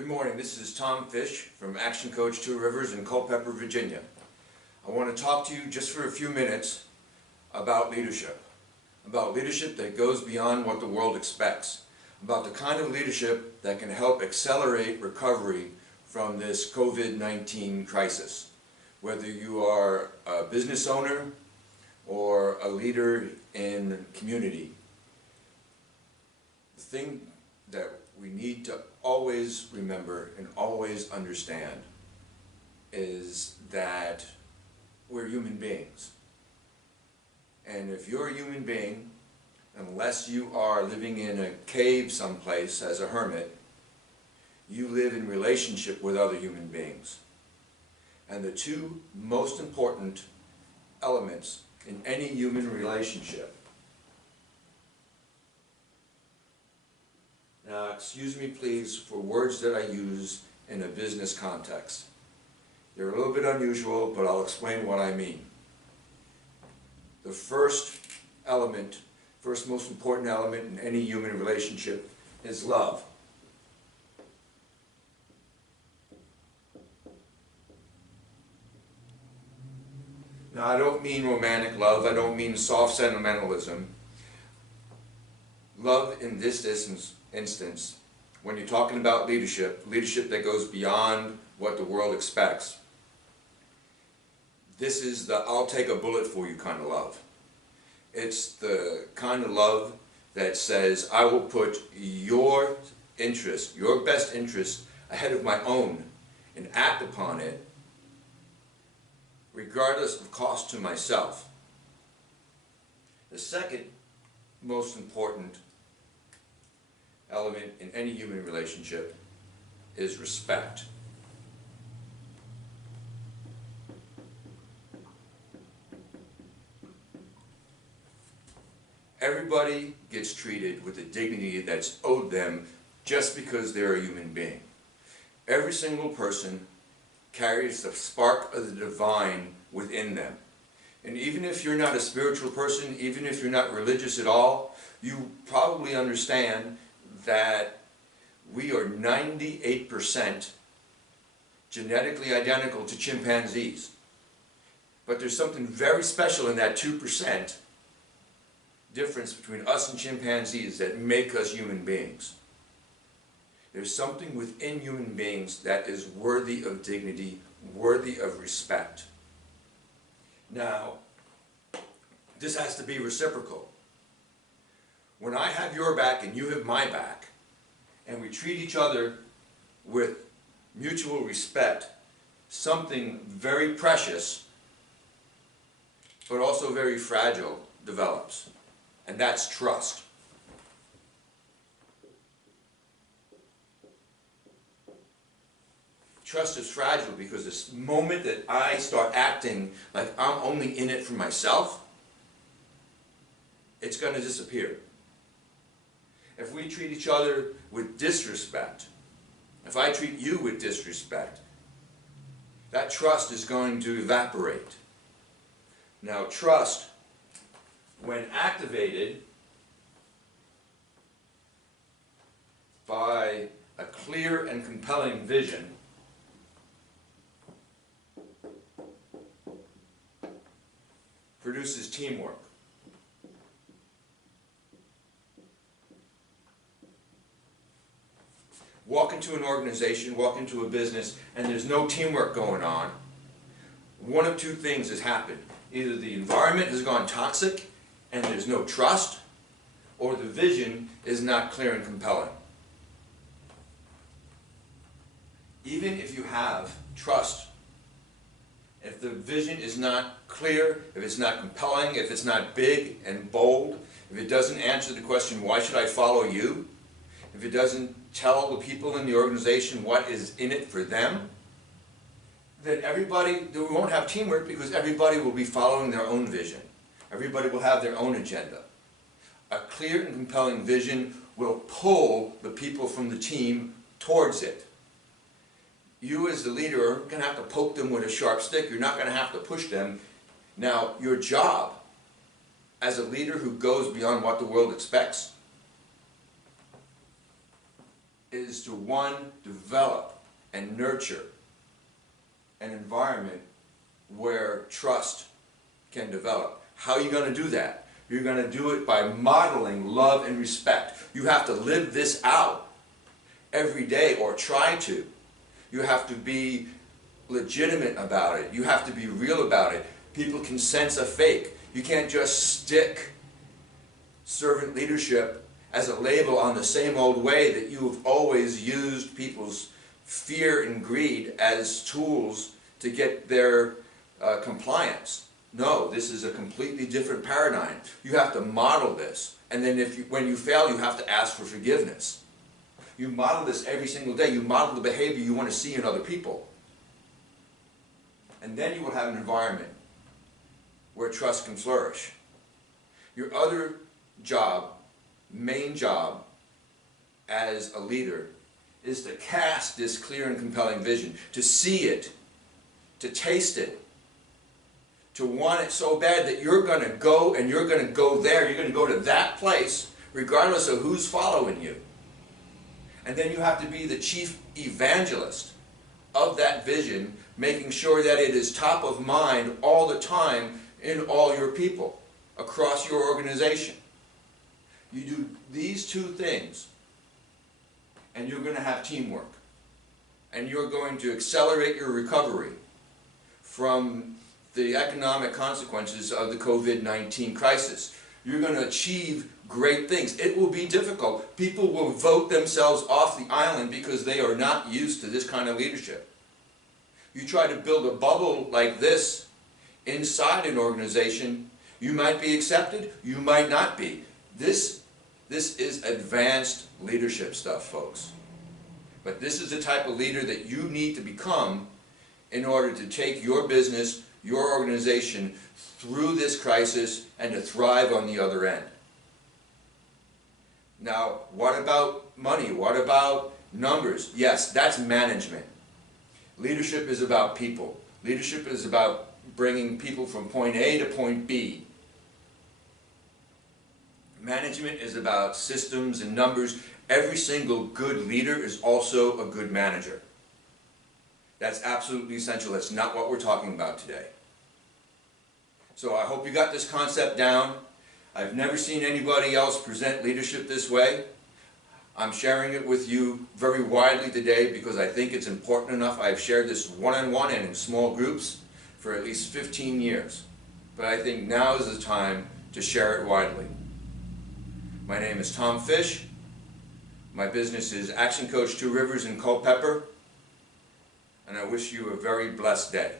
Good morning, this is Tom Fish from Action Coach Two Rivers in Culpeper, Virginia. I want to talk to you just for a few minutes about leadership that goes beyond what the world expects, about the kind of leadership that can help accelerate recovery from this COVID-19 crisis. Whether you are a business owner or a leader in community, the thing that we need to always remember and always understand is that we're human beings. And if you're a human being, unless you are living in a cave someplace as a hermit, you live in relationship with other human beings. And the two most important elements in any human relationship. Now, excuse me please for words that I use in a business context. They're a little bit unusual, but I'll explain what I mean. The first most important element in any human relationship is love. Now, I don't mean romantic love, I don't mean soft sentimentalism. Love in this instance, when you're talking about leadership that goes beyond what the world expects, this is the I'll take a bullet for you kind of love. It's the kind of love that says I will put your interest, your best interest, ahead of my own and act upon it regardless of cost to myself. The second most important element in any human relationship is respect. Everybody gets treated with the dignity that's owed them just because they're a human being. Every single person carries the spark of the divine within them. And even if you're not a spiritual person, even if you're not religious at all, you probably understand that we are 98% genetically identical to chimpanzees. But there's something very special in that 2% difference between us and chimpanzees that make us human beings. There's something within human beings that is worthy of dignity, worthy of respect. Now, this has to be reciprocal. When I have your back and you have my back, and we treat each other with mutual respect, something very precious, but also very fragile develops, and that's trust. Trust is fragile because the moment that I start acting like I'm only in it for myself, it's going to disappear. If we treat each other with disrespect, if I treat you with disrespect, that trust is going to evaporate. Now, trust, when activated by a clear and compelling vision, produces teamwork. Walk into an organization, walk into a business, and there's no teamwork going on, one of two things has happened. Either the environment has gone toxic and there's no trust, or the vision is not clear and compelling. Even if you have trust, if the vision is not clear, if it's not compelling, if it's not big and bold, if it doesn't answer the question, why should I follow you? If it doesn't tell the people in the organization what is in it for them, then we won't have teamwork because everybody will be following their own vision. Everybody will have their own agenda. A clear and compelling vision will pull the people from the team towards it. You as the leader are going to have to poke them with a sharp stick. You're not going to have to push them. Now, your job as a leader who goes beyond what the world expects is to, one, develop and nurture an environment where trust can develop. How are you going to do that? You're going to do it by modeling love and respect. You have to live this out every day, or try to. You have to be legitimate about it. You have to be real about it. People can sense a fake. You can't just stick servant leadership as a label on the same old way that you've always used people's fear and greed as tools to get their compliance. No, this is a completely different paradigm. You have to model this, and then when you fail, you have to ask for forgiveness. You model this every single day. You model the behavior you want to see in other people. And then you will have an environment where trust can flourish. Your other job, main job as a leader, is to cast this clear and compelling vision, to see it, to taste it, to want it so bad that you're going to go and you're going to go there, you're going to go to that place regardless of who's following you. And then you have to be the chief evangelist of that vision, making sure that it is top of mind all the time in all your people, across your organization. You do these two things, and you're going to have teamwork. And you're going to accelerate your recovery from the economic consequences of the COVID-19 crisis. You're going to achieve great things. It will be difficult. People will vote themselves off the island because they are not used to this kind of leadership. You try to build a bubble like this inside an organization, you might be accepted, you might not be. This is advanced leadership stuff, folks. But this is the type of leader that you need to become in order to take your business, your organization through this crisis and to thrive on the other end. Now, what about money? What about numbers? Yes, that's management. Leadership is about people. Leadership is about bringing people from point A to point B. Management is about systems and numbers. Every single good leader is also a good manager. That's absolutely essential. That's not what we're talking about today. So I hope you got this concept down. I've never seen anybody else present leadership this way. I'm sharing it with you very widely today because I think it's important enough. I've shared this one-on-one and in small groups for at least 15 years. But I think now is the time to share it widely. My name is Tom Fish. My business is Action Coach 2 Rivers in Culpeper. And I wish you a very blessed day.